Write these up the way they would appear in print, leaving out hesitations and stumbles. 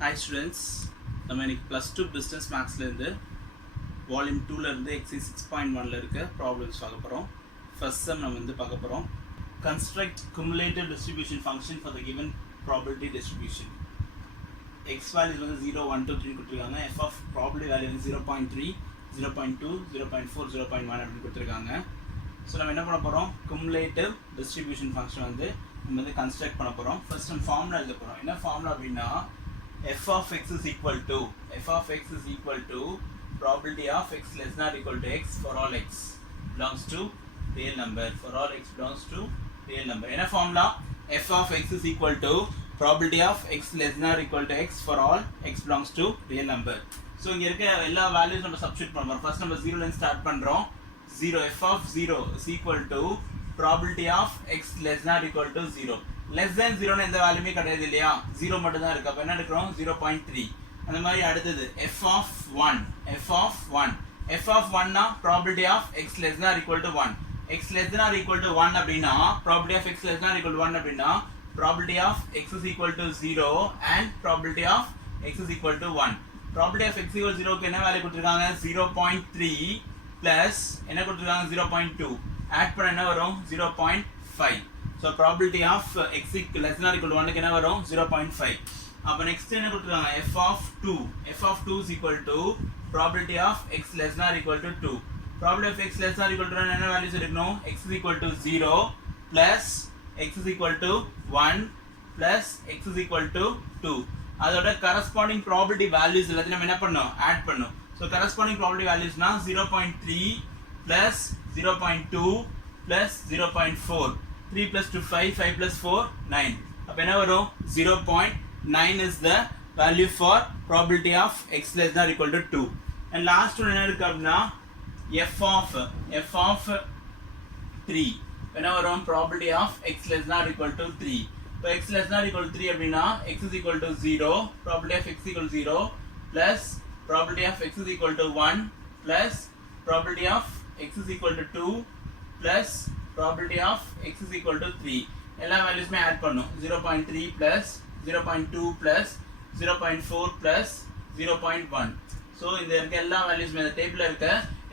Hi students, நம்ம இன்னைக்கு plus 2 business mathsல இருந்து volume 2ல இருந்து Ex.6.1 ல இருக்க problems பார்க்க போறோம். First sum நம்ம வந்து பார்க்க போறோம். Construct cumulative distribution function for the given probability distribution. X value வந்து 0, 1, 2, 3 கொடுத்திருக்காங்க. F of probability value வந்து 0.3, 0.2, 0.4, 0.1 அப்படி கொடுத்திருக்காங்க. ஸோ நம்ம என்ன பண்ண போறோம்? Cumulative distribution function வந்து நம்ம வந்து கன்ஸ்ட்ரக்ட் பண்ண போறோம். ஃபர்ஸ்ட் நம்ம ஃபார்முலா எழுத போறோம். என்ன ஃபார்முலா அப்படின்னா f of x is equal to probability of x less than or equal to x for all x belongs to real number. For all x belongs to real number. என்ன formula? f of x is equal to probability of x less than or equal to x for all x belongs to real number. So இங்க இருக்க எல்லா values நம்ம substitute பண்ணுறோம். First நம்ம 0ல இருந்து start பண்றோம். 0 f of 0 is equal to probability of x less than or equal to 0. less than 0 னா எந்த வேல்யூமே கிடையாது இல்லையா? 0 மட்டும் தான் இருக்கு. அப்ப என்ன எடுக்கிறோம்? 0.3. அந்த மாதிரி அடுத்தது f of 1 னா probability of x less than or equal to 1. x less than or equal to 1 அப்படினா probability of x less than or equal to 1 அப்படினா probability of x is equal to 0 and probability of x is equal to 1. probability of x equal to 0 க்கு என்ன value கொடுத்திருக்காங்க? 0.3 plus என்ன கொடுத்திருக்காங்க? 0.2 add பண்ண என்ன வரும்? 0.5. so probability of x less than or equal to 1 க்கு என்ன வரும்? 0.5. அப்ப next என்ன கொடுத்திருக்காங்க? f of 2 is equal to probability of x less than or equal to 2. probability of x less than or equal to 1 என்ன values எடுக்கணும்? x is equal to 0 plus x is equal to 1 plus x is equal to 2. அதோட corresponding probability values எல்லாத்தையும் நம்ம என்ன பண்ணோம்? Add பண்ணோம். so corresponding probability values னா 0.3 plus 0.2 plus 0.4. 3 plus 2 5, 5 plus 4 9. அப்ப என்ன வரும்? 0.9 is the value for probability of x less than or equal to 2. and last one என்ன இருக்கு அப்படினா f of 3 என்ன வரும்? probability of x less than or equal to 3. இப்போ x less than or equal to 3 அப்படினா x is equal to 0, probability of x equal to 0 plus probability of x is equal to 1 plus probability of x is equal to 2 plus probability of x is equal to 3. எல்லா வேல்யூஸ்மே add பண்ணனும். 0.3 plus 0.2 plus 0.4 plus 0.1. So இந்த இருக்க எல்லா வேல்யூஸ்மே இந்த டேபிள்ல இருக்க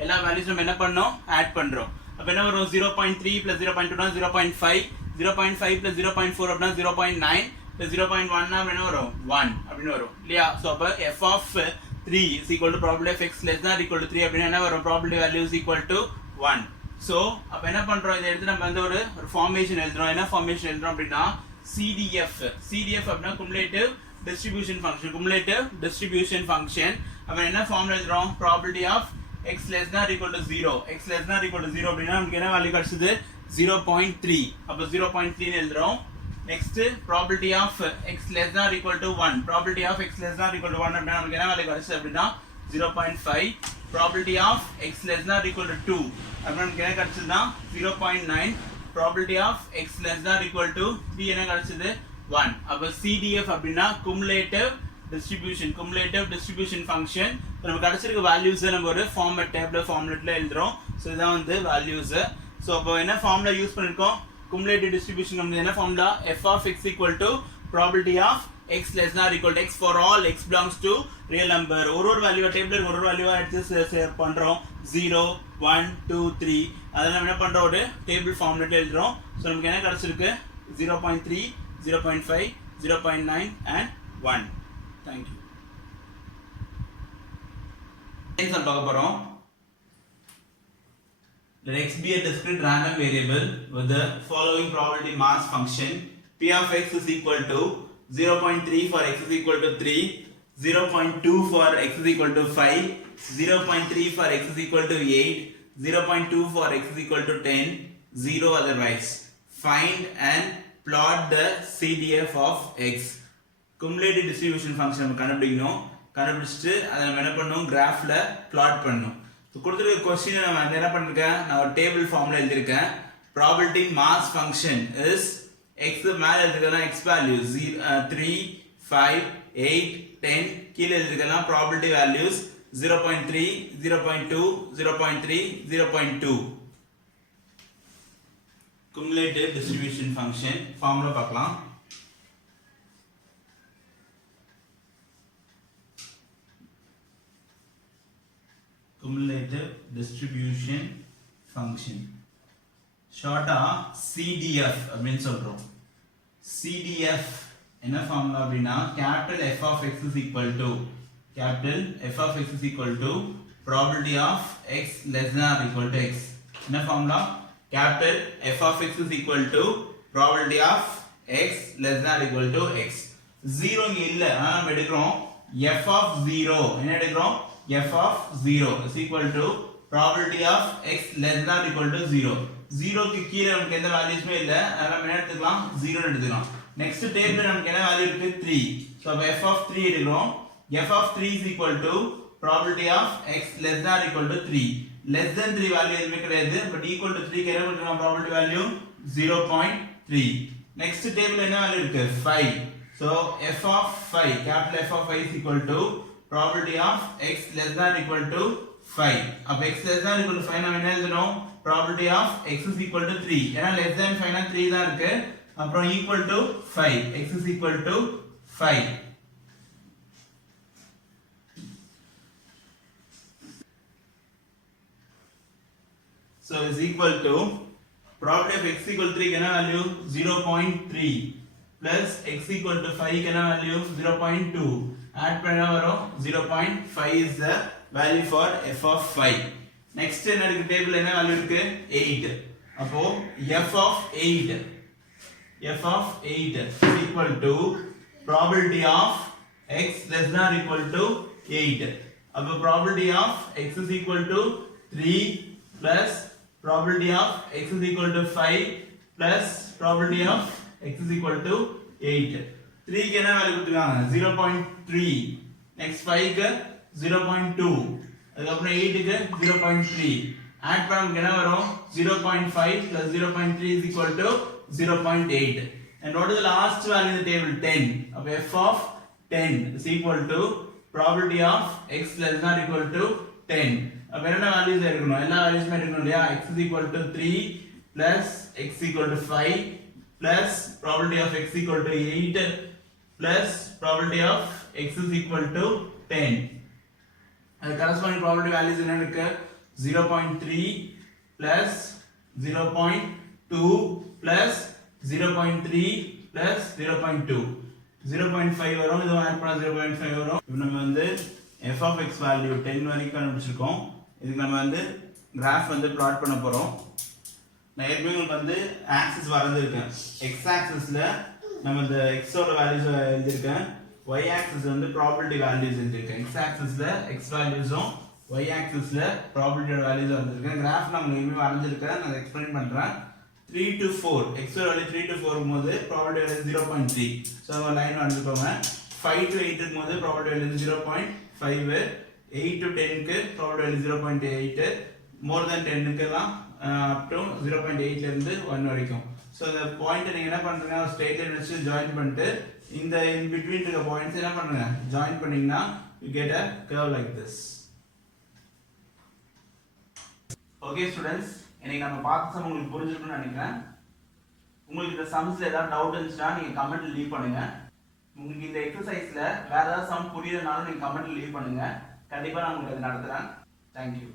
எல்லா values நம்ம என்ன பண்ணோம்? ஆட் பண்றோம். அப்ப என்ன வரும்? 0.3 plus 0.2 னா 0.5, 0.5 plus 0.4 அப்படினா 0.9 plus 0.1 னா என்ன வரும்? 1 அப்படினு வரும். இல்லையா? சோ அப்ப f of 3 is equal to probability of x less than or equal to 3 அப்படினா என்ன வரும்? probability value is equal to 1. so அப்ப என்ன பண்றோம்? இத எடுத்து நம்ம வந்து ஒரு ஃபார்மேஷன் எழுதுறோம். என்ன ஃபார்மேஷன் எழுதுறோம் அப்படினா CDF அப்படினா cumulative distribution function. அப்ப என்ன ஃபார்முலா எழுதுறோம்? probability of x less than or equal to 0 அப்படினா நமக்கு என்ன வேல்யூ கிடைச்சது? 0.3. அப்ப 0.3 ன்னு எழுதுறோம். next probability of x less than or equal to 1 அப்படினா நமக்கு என்ன வேல்யூ கிடைச்சது அப்படினா 0.5. probability of x less than or equal to 2 அப்படினா நமக்கு என்ன கிடைச்சதுனா 0.9. probability of x less than or equal to 3 என்ன கிடைச்சது? 1. அப்ப CDF அப்படினா cumulative distribution function. நம்ம கிடைச்சிருக்க வேல்யூஸ் நம்ம ஒரு ஃபார்மட்ல எழுதுறோம். சோ இதான் வந்து வேல்யூஸ். சோ அப்ப என்ன ஃபார்முலா யூஸ் பண்ணிருக்கோம்? cumulative distribution நம்ம என்ன formula? f of x equal to probability of x less than or equal to x for all x belongs to real number. ஒரு வேல்யூ டேபிள்ல ஒரு வேல்யூவா எடுத்து ஷேர் பண்றோம். 0 1 2 3 அதெல்லாம் நம்ம என்ன பண்றோம்? ஒரு டேபிள் ஃபார்மட்ல எழுதுறோம். சோ நமக்கு என்ன கிடைச்சிருக்கு? 0.3, 0.5, 0.9 and 1. thank you. next நம்ம பார்க்க போறோம். let x be a discrete random variable with the following probability mass function. P of x is equal to 0.3 for x is equal to 3, 0.2 for x is equal to 5, 0.3 for x is equal to 8, 0.2 for x is equal to 10, 0 otherwise. Find and plot the CDF of x. Cumulative distribution function நம்ம கண்டுபிடிச்சிட்டு அதை நம்ம என்ன பண்ணணும்? கிராஃப்ல plot பண்ணணும். So கொடுத்துருக்க கொஸ்டினை நம்ம என்ன பண்ணிருக்கேன்? நான் ஒரு டேபிள் ஃபார்ம்ல எழுதியிருக்கேன். probability mass function is x மேல எழுதிருக்கலாம் x value 3, 5, 8, 10 கீழே எழுதிருக்கலாம் probability values 0.3, 0.2, 0.3, 0.2. cumulative distribution function formula பார்க்கலாம். qualitative distribution function. ஷார்ட்டா CDF அப்படின்னு சொல்றோம். CDF என்ன ஃபார்முலா அப்படின்னா capital F of x is equal to probability of x less than or equal to x. என்ன formula capital F of x is equal to probability of x less than or equal to x. 0 இங்க இல்ல நாம எடுக்கிறோம் f of 0 என்ன எடுக்கிறோம் f of 0 is equal to probability of x less than or equal to 0. 0 க்கு கீழ நமக்கு எந்த வேல்யூஸ்மே இல்ல அதனால நம்ம என்ன எடுத்துக்கலாம் 0 எடுத்துக்கலாம். நெக்ஸ்ட் டேபிள்ல நமக்கு என்ன வேல்யூ இருக்கு 3. சோ அப்ப f of 3 எடுக்கிறோம். f of 3 is equal to probability of x less than or equal to 3. less than 3 value எதுமே கிடையாது பட் equal to 3 க்கு என்ன கொடுக்கலாம் probability value 0.3. நெக்ஸ்ட் டேபிள்ல என்ன வேல்யூ இருக்கு 5. so f of 5 capital F of 5 is equal to probability of x less than or equal to 5. அப்ப x less than or equal to 5 நாம என்ன எழுதணும் probability of x is equal to 3. ஏனா less than 5 னா 3 தான் இருக்கு. அப்புறம் equal to 5. x is equal to 5. So is equal to probability of x equal to 3 என்ன value 0.3 plus x equal to 5 என்ன value 0.2 add பண்ணா வரும் 0.5 is the value for f of 5. next என்ன இருக்கு டேபிள்ல என்ன வேல்யூ இருக்கு 8. அப்போ f of 8 is equal to probability of x less than or equal to 8. அப்போ probability of x is equal to 3 plus probability of x is equal to 5 plus probability of x is equal to 8. 3 க்கு என்ன value கொடுத்திருக்காங்க 0.3. next 5 க்கு 0.2. அதுக்கப்புறம் 8 க்கு 0.3. Add பண்ணா நமக்கு என்ன வரும் 0.5 plus 0.3 is equal to 0.8. and what is the last value in the table 10. அப்ப f of 10 is equal to probability of x less than or equal to 10. அப்ப என்ன வேல்யூஸ் எடுக்கணும் எல்லா வேல்யூஸ்மே எடுக்கணும் இல்லையா x is equal to 3 plus x equal to 5 plus probability of x equal to 8 plus probability of x is equal to 10. the corresponding probability values என்ன இருக்கு 0.3 plus 0.2 plus 0.3 plus 0.2 0.5 வரும் இது ஆட் பண்ணா 0.5 வரும். இப்போ நம்ம வந்து f of x value 10 வரைக்கும் கண்டுபிடிச்சிருக்கோம். இதுக்கு நம்ம வந்து கிராஃப் வந்து plot பண்ண போறோம். நான் ஏற்கனவே உங்களுக்கு வந்து ஆக்சிஸ் வரைஞ்சிருக்கேன். x ஆக்சிஸ்ல நம்ம இந்த x ஓட வேல்யூஸ் எழுதிருக்கேன். y ஆக்சிஸ் வந்து ப்ராபபிலிட்டி வேல்யூஸ் எழுதிருக்கேன். x ஆக்சிஸ்ல x வேல்யூஸும் y ஆக்சிஸ்ல ப்ராபபிலிட்டி வேல்யூஸ் வந்திருக்கேன். கிராஃப் நான் உங்களுக்கு வரைஞ்சிருக்கேன். நான் எக்ஸ்பிளைன் பண்றேன். 3 to 4 x ஓட வேல்யூ 3 to 4 போது ப்ராபபிலிட்டி வேல்யூ 0.3. சோ லைன் வரைஞ்சுக்கோங்க. 5 to 8 க்கு போது ப்ராபபிலிட்டி வேல்யூ 0.5. 8 to 10 க்கு ப்ராபபிலிட்டி வேல்யூ 0.8. more than 10 க்குலாம் up to 0.8 ல இருந்து 1 வரைக்கும். சோ இந்த பாயிண்ட் நீங்க என்ன பண்றீங்க ஸ்ட்ரைட் லைன் வச்சு ஜாயின் பண்ணிட்டு இந்த in between இருக்க பாயிண்ட்ஸ் என்ன பண்ணுங்க ஜாயின் பண்ணீங்கனா you get a curve like this. okay students இன்னைக்கு நம்ம பார்த்த சம் உங்களுக்கு புரிஞ்சிருக்கும்னு நினைக்கிறேன். உங்களுக்கு இந்த சம்ஸ்ல ஏதாவது டவுட் இருந்துச்சுனா நீங்க கமெண்ட்ல லீவ் பண்ணுங்க. உங்களுக்கு இந்த எக்சர்சைஸ்ல வேற ஏதாவது சம் புரியலனாலும் நீங்க கமெண்ட்ல லீவ் பண்ணுங்க. கண்டிப்பா நான் உங்களுக்கு அது நடத்துறேன். Thank you.